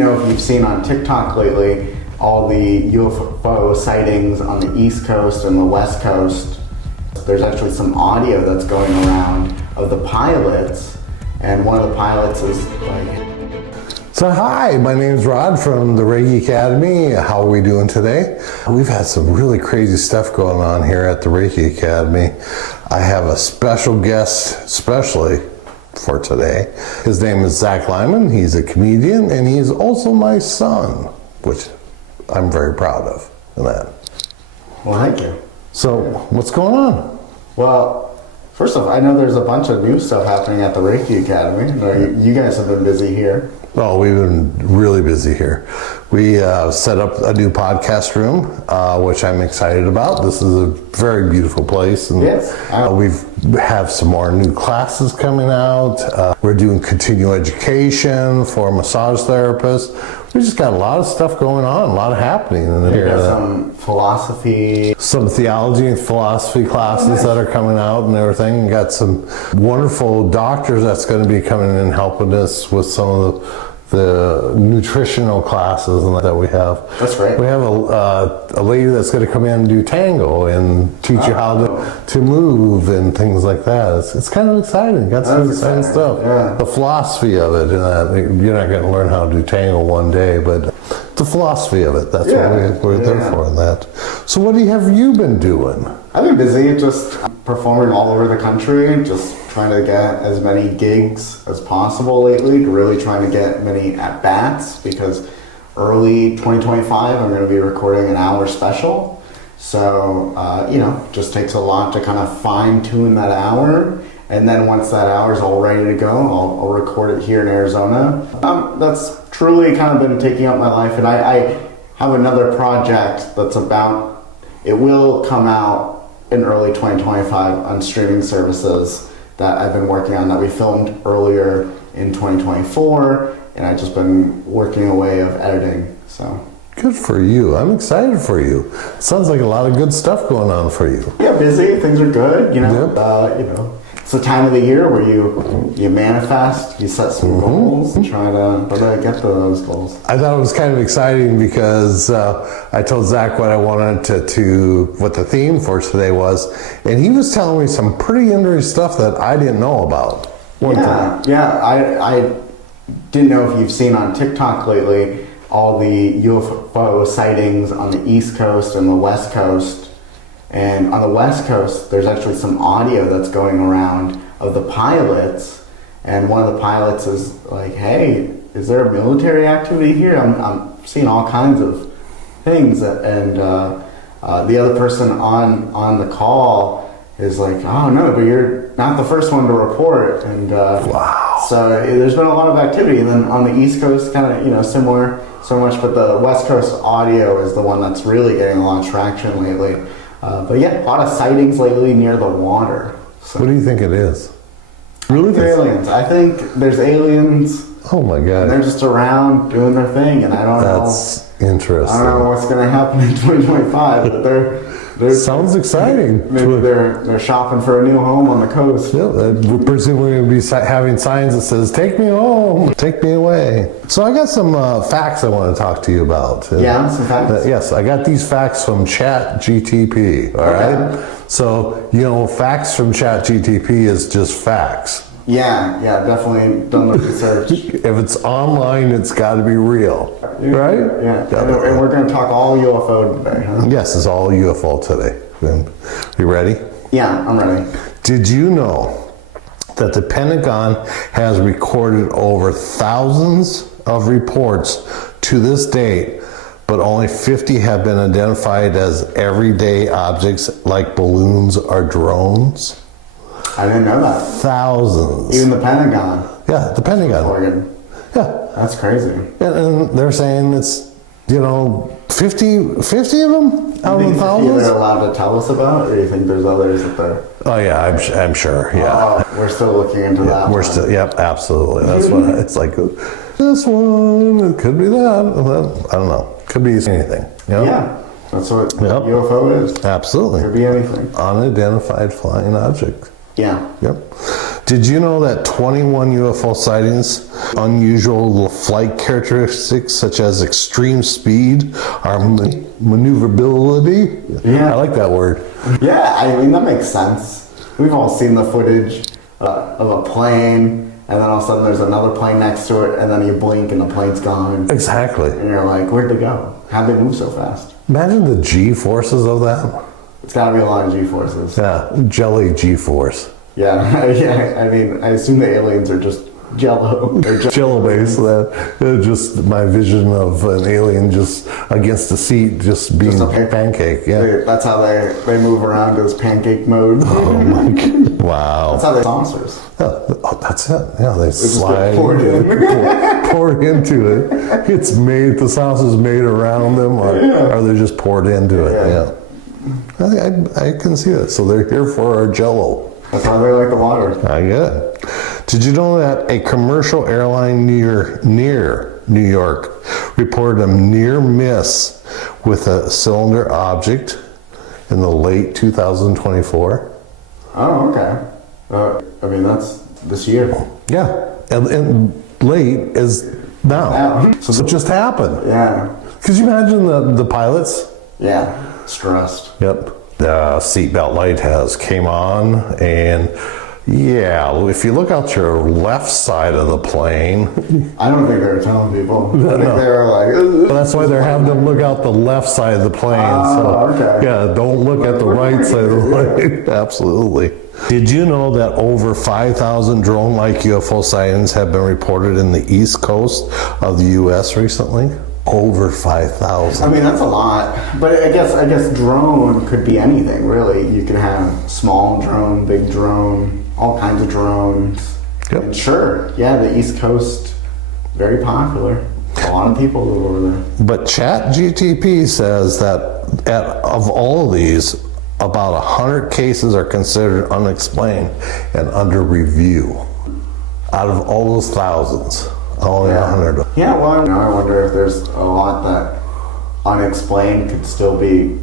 know if you've seen on TikTok lately all the UFO sightings on the East Coast and the West Coast. There's actually some audio that's going around of the pilots, and one of the pilots is like... So hi, my name's Rod from the Reiki Academy. How are we doing today? We've had some really crazy stuff going on here at the Reiki Academy. I have a special guest, especially for today. His name is Zack Lyman. He's a comedian, and he's also my son, which I'm very proud of that. Well, thank you. So, what's going on? Well, first off, I know there's a bunch of new stuff happening at the Reiki Academy. You guys have been busy here. Oh, we've been really busy here. We set up a new podcast room, which I'm excited about. This is a very beautiful place. And yes. We have some more new classes coming out. We're doing continuing education for massage therapists. We just got a lot of stuff going on, a lot of happening in here. Got some philosophy. Some theology and philosophy classes that are coming out and everything. We got some wonderful doctors that's going to be coming in and helping us with some of the nutritional classes and that we have. That's right. We have a lady that's going to come in and do tango and teach you how to move and things like that. It's kind of exciting. Got some exciting stuff. Yeah. The philosophy of it, you're not going to learn how to do tango one day, but the philosophy of it, that's what we're there for in that. So what have you been doing? I've been busy just performing all over the country, just trying to get as many gigs as possible lately, really trying to get many at-bats, because early 2025 I'm going to be recording an hour special. So, just takes a lot to kind of fine-tune that hour. And then once that hour is all ready to go, I'll record it here in Arizona. That's truly kind of been taking up my life. And I have another project that's it will come out in early 2025 on streaming services that I've been working on, that we filmed earlier in 2024, and I've just been working away of editing. So good for you. I'm excited for you. Sounds like a lot of good stuff going on for you. Yeah, busy. Things are good. It's the time of the year where you manifest, you set some goals, and try to get to those goals. I thought it was kind of exciting because I told Zack what I wanted what the theme for today was, and he was telling me some pretty interesting stuff that I didn't know about. I didn't know if you've seen on TikTok lately all the UFO sightings on the East Coast and the West Coast. And on the West Coast, there's actually some audio that's going around of the pilots. And one of the pilots is like, hey, is there a military activity here? I'm seeing all kinds of things. And the other person on the call is like, oh, no, but you're not the first one to report. And wow. So there's been a lot of activity. And then on the East Coast, kind of, similar so much. But the West Coast audio is the one that's really getting a lot of traction lately. But yeah, a lot of sightings lately near the water. So. What do you think it is? Really? Aliens. I think there's aliens. Oh my God. And they're just around doing their thing, and I don't know. That's interesting. I don't know what's going to happen in 2025, but they're sounds exciting. Maybe they're shopping for a new home on the coast. Yeah, we're presumably going to be having signs that says, take me home, take me away. So I got some facts I want to talk to you about. Yeah, some facts? Yes, I got these facts from ChatGPT, all right? So, facts from ChatGPT is just facts. Yeah, definitely done the research. If it's online, it's got to be real, right? Yeah, and we're going to talk all UFO today, huh? Yes, it's all UFO today. You ready? Yeah, I'm ready. Did you know that the Pentagon has recorded over thousands of reports to this date, but only 50 have been identified as everyday objects like balloons or drones? I didn't know that. Thousands. Even the Pentagon. Yeah, the Pentagon. Oregon. Yeah. That's crazy. And they're saying it's, 50 of them out of the thousands? They're allowed to tell us about, or do you think there's others that they're... Oh yeah, I'm sure, yeah. Oh, we're still looking into that. We're still, yep, absolutely. That's what, it's like, this one, it could be that, I don't know. Could be anything. Yeah, that's what UFO is. Absolutely. Could be anything. Unidentified flying object. Yeah. Yep. Did you know that 21 UFO sightings, unusual flight characteristics such as extreme speed, or maneuverability? Yeah. I like that word. Yeah, I mean, that makes sense. We've all seen the footage of a plane, and then all of a sudden there's another plane next to it, and then you blink and the plane's gone. Exactly. And you're like, where'd they go? How'd they move so fast? Imagine the G-forces of that. It's gotta be a lot of G-forces. Yeah, jelly G-force. Yeah, yeah. I mean, I assume the aliens are just Jello. Jello base. Just my vision of an alien just against the seat, just being Just a pancake. Yeah. That's how they move around as pancake mode. Oh my God. Wow. That's how they saucers. Oh, that's it. Yeah, they slide. poured in. poured into it. It's made. The sauce is made around them, or are they just poured into it? Yeah. I can see that. So they're here for our Jello. That's why they like the water. I get it. Did you know that a commercial airline near New York reported a near miss with a cylinder object in the late 2024? Oh, okay. I mean, that's this year. Yeah, and late is now. So it just happened. Yeah. Could you imagine the pilots? Yeah. Stressed. Yep. The seatbelt light has came on, and yeah, if you look out your left side of the plane, I don't think they were telling people. I think they were like, well, that's why they're having them look out the left side of the plane. Okay. Yeah, don't look at the right side of the plane. Absolutely. Did you know that over 5,000 drone-like UFO sightings have been reported in the east coast of the U.S. recently? Over 5,000. I mean, that's a lot. But I guess drone could be anything, really. You can have small drone, big drone, all kinds of drones. Yep. And sure, yeah, the East Coast, very popular. A lot of people live over there. But ChatGPT says that of all of these, about 100 cases are considered unexplained and under review. Out of all those thousands. Only 100. Yeah, well, I wonder if there's a lot that unexplained could still be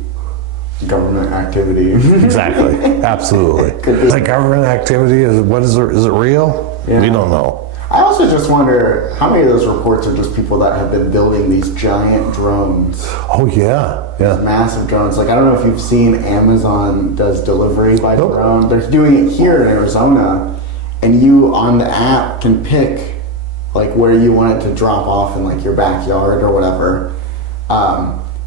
government activity. Exactly. Absolutely. Like government activity, is it real? Yeah. We don't know. I also just wonder how many of those reports are just people that have been building these giant drones. Oh, yeah. Yeah. Massive drones. Like, I don't know if you've seen Amazon does delivery by Nope. drone. They're doing it here in Arizona, and you on the app can pick like where you want it to drop off in like your backyard or whatever.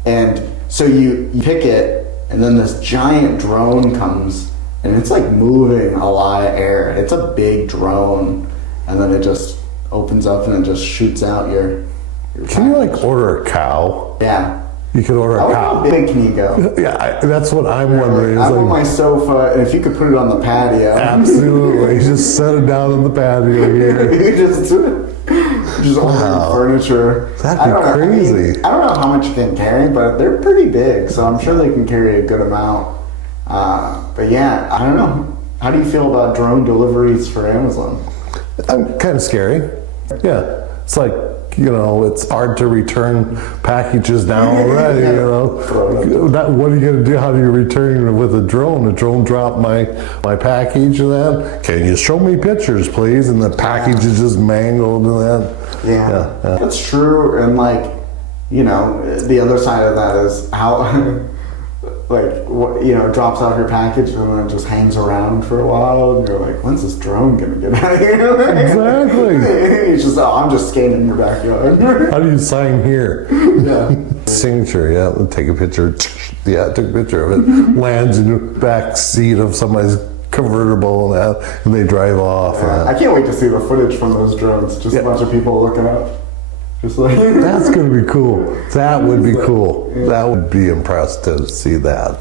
And so you pick it, and then this giant drone comes, and it's like moving a lot of air. It's a big drone, and then it just opens up and it just shoots out your Can you like order a cow? Yeah. You could order a How cow. big can you go? Yeah, that's what I'm wondering. I'm It's on like, my sofa, and if you could put it on the patio. absolutely. Just set it down on the patio here. You just ordering furniture. That'd be crazy. I don't know how much you can carry, but they're pretty big, so I'm sure they can carry a good amount. But yeah, I don't know. How do you feel about drone deliveries for Amazon? I'm kind of scary. Yeah, it's like, it's hard to return packages now already, what are you going to do? How do you return it with a drone? A drone dropped my package and that. Can you show me pictures, please? And the package is just mangled and that. Yeah, that's true. And the other side of that is how, drops out your package and then it just hangs around for a while, and you're like, when's this drone gonna get out of here? Exactly. It's just, I'm just skating in your backyard. How do you sign here? Yeah. Signature, yeah. Take a picture. Yeah, I took a picture of it. Lands in the back seat of somebody's convertible and they drive off. I can't wait to see the footage from those drones. Just a bunch of people looking up. Just like that's gonna be cool. That would be cool. Yeah. That would be impressed to see that.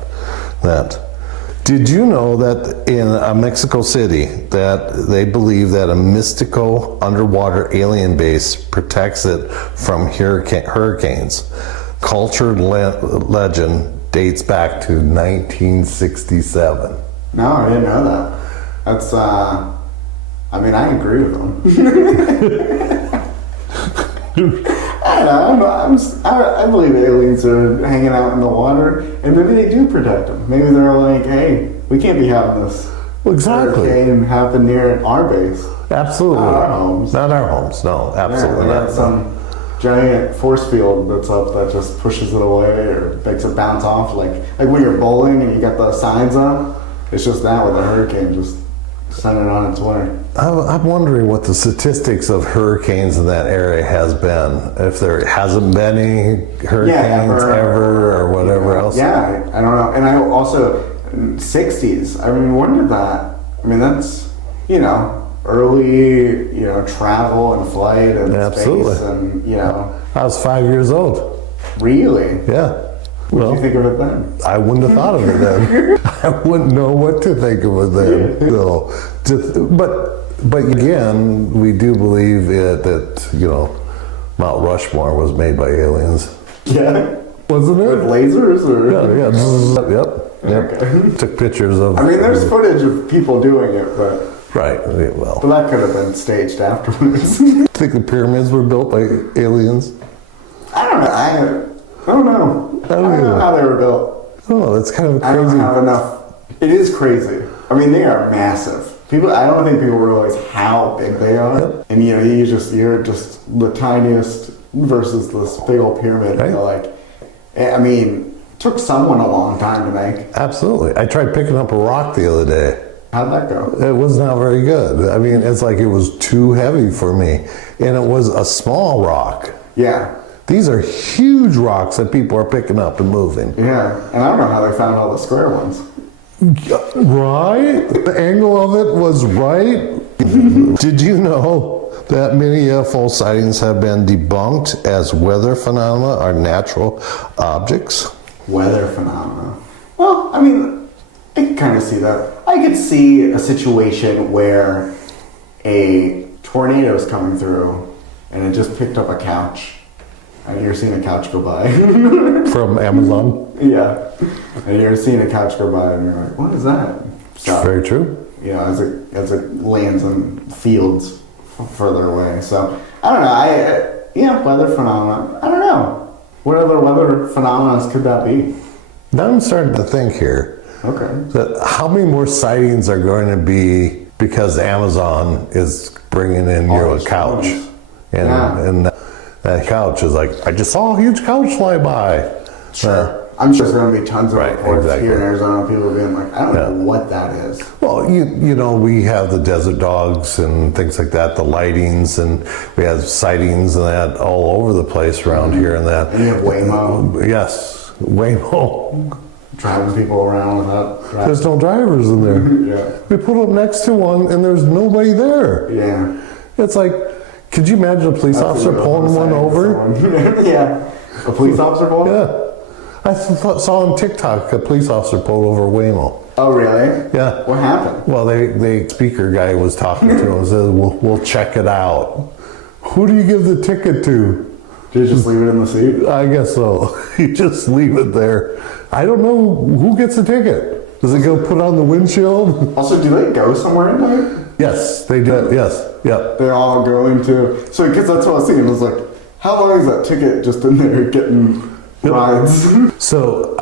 Did you know that in Mexico City that they believe that a mystical underwater alien base protects it from hurricanes? Cultured legend dates back to 1967. No, I didn't know that. That's I agree with them. I believe aliens are hanging out in the water, and maybe they do protect them. Maybe they're like, hey, we can't be having this Exactly. hurricane happened near our base. Absolutely. Not our homes. Not our homes. No, absolutely Yeah, not. some giant force field that's up that just pushes it away or makes it bounce off. Like when you're bowling and you got the signs up, it's just that with a hurricane just sending it on its way. I'm wondering what the statistics of hurricanes in that area has been. If there hasn't been any hurricanes ever or whatever else. Yeah, I don't know. And I also, 60s, I mean, when did that, I mean, that's, early, travel and flight and Absolutely. space and, I was 5 years old. Really? Yeah. What did you think of it then? I wouldn't have thought of it then. I wouldn't know what to think of it then. No. But again, we do believe that Mount Rushmore was made by aliens. Yeah. Wasn't it? With lasers or? Yeah. Yep. Okay. Took pictures of. I mean, there's footage of people doing it, but. Right. Well. But that could have been staged afterwards. Think the pyramids were built by aliens? I don't know. I don't know. I don't know how they were built. Oh, that's kind of crazy. I don't have enough. It is crazy. I mean, they are massive. I don't think people realize how big they are. Yep. And you're just the tiniest versus this big old pyramid. Right. I mean, it took someone a long time to make. Absolutely. I tried picking up a rock the other day. How'd that go? It was not very good. I mean, it's like it was too heavy for me. And it was a small rock. Yeah. These are huge rocks that people are picking up and moving. Yeah. And I don't know how they found all the square ones. Right? The angle of it was right. Did you know that many UFO sightings have been debunked as weather phenomena or natural objects? Weather phenomena. Well, I mean, I can kind of see that. I could see a situation where a tornado is coming through and it just picked up a couch. And you're seeing a couch go by. From Amazon? Yeah. And you're seeing a couch go by and you're like, what is that? So, very true. As it lands in fields further away. So, I don't know. Weather phenomena. I don't know. What other weather phenomena could that be? Now I'm starting to think here. Okay. That how many more sightings are going to be because Amazon is bringing in your couch? And that couch is like, I just saw a huge couch fly by. Sure. I'm sure there's going to be tons of reports exactly. here in Arizona, people being like, I don't know what that is. Well, we have the desert dogs and things like that, the lightings, and we have sightings and that all over the place around here and that. And you have Waymo. Yes, Waymo. Driving people around without driving. There's no drivers in there. Yeah. We pull up next to one and there's nobody there. Yeah. It's like, could you imagine a police officer pulling one over? Yeah. A police officer pulling? Yeah. I saw on TikTok a police officer pulled over Waymo. Oh, really? Yeah. What happened? Well, the speaker guy was talking to him and says, we'll check it out. Who do you give the ticket to? Did you just leave it in the seat? I guess so. You just leave it there. I don't know who gets the ticket. Does it go put on the windshield? Also, do they go somewhere in there? Yes, they do. Yes. Yep. They're all going to... So, because that's what I was thinking. I was like, how long is that ticket just in there getting rides? So,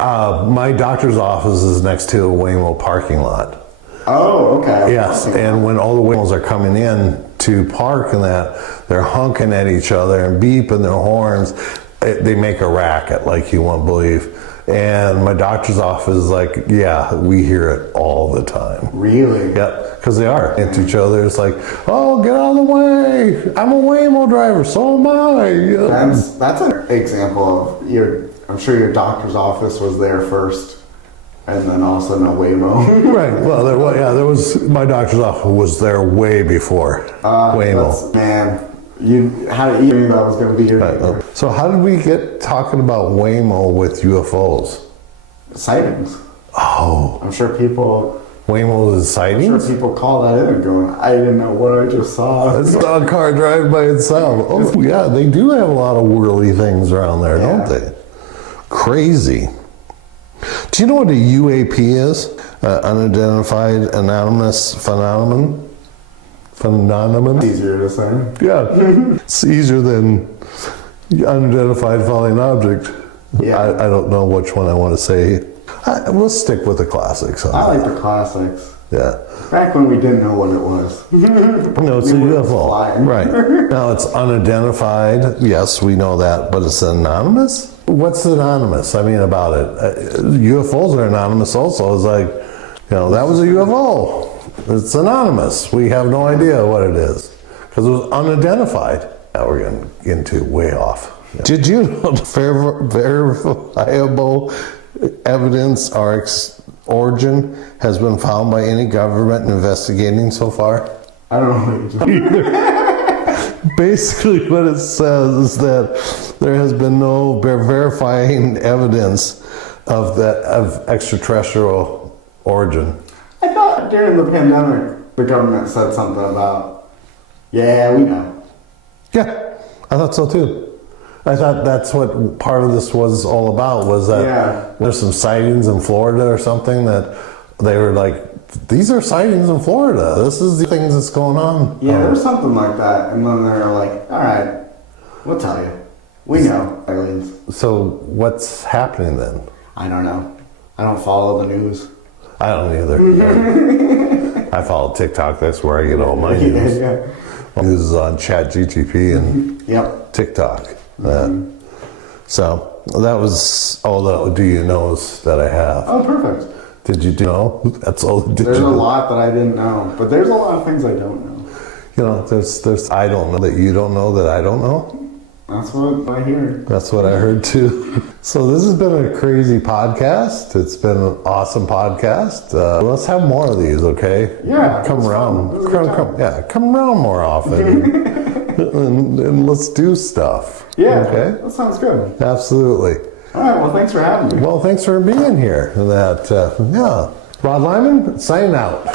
my doctor's office is next to a Waymo parking lot. Oh, okay. Yes, and when all the Waymos are coming in to park and that, they're honking at each other and beeping their horns. They make a racket like you won't believe. And my doctor's office is like, yeah, we hear it all the time. Really? Yeah, because they are into each other. It's like, oh, get out of the way. I'm a Waymo driver, so am I. Yeah. That's an example of I'm sure your doctor's office was there first. And then all of a sudden a Waymo. Right. Well, there was my doctor's office was there way before Waymo. You knew that was going to be your Right. So how did we get talking about Waymo with UFOs? Sightings. Oh. I'm sure people. Waymo is sightings? I'm sure people call that in and going, I didn't know what I just saw. I saw a car drive by itself. Oh, yeah, they do have a lot of whirly things around there, don't they? Crazy. Do you know what a UAP is? Unidentified anonymous phenomenon? Phenomenon? Easier to say. Yeah. It's easier than unidentified flying object. Yeah. I don't know which one I want to say. We'll stick with the classics. I like the classics. Yeah. Back when we didn't know what it was. No, it's a We were UFO. flying. Right. Now it's unidentified. Yes, we know that, but it's anonymous? What's anonymous? I mean, about it. UFOs are anonymous also. It's like, that was a UFO. It's anonymous. We have no idea what it is because it was unidentified. Now we're getting into way off. Yeah. Did you know verifiable evidence or origin has been found by any government investigating so far? I don't know. Basically what it says is that there has been no verifying evidence of extraterrestrial origin. I thought during the pandemic, the government said something about, yeah, we know. Yeah, I thought so too. I thought that's what part of this was all about, was that there's some sightings in Florida or something that they were like, these are sightings in Florida. This is the things that's going on. Yeah, there's something like that. And then they're like, all right, we'll tell you. We know aliens. So what's happening then? I don't know. I don't follow the news. I don't either. I follow TikTok. That's where I get all my news. News is on ChatGPT and TikTok. So that was all the do you knows that I have. Oh, perfect. Did you know? That's all. There's a lot that I didn't know, but there's a lot of things I don't know. There's I don't know that you don't know that I don't know. That's what I hear. That's what I heard too. So this has been a crazy podcast. It's been an awesome podcast. Let's have more of these, okay? Yeah. Come around. Come around more often. and let's do stuff. Yeah. Okay. That sounds good. Absolutely. All right. Well, thanks for having me. Well, thanks for being here. Rod Lyman, signing out.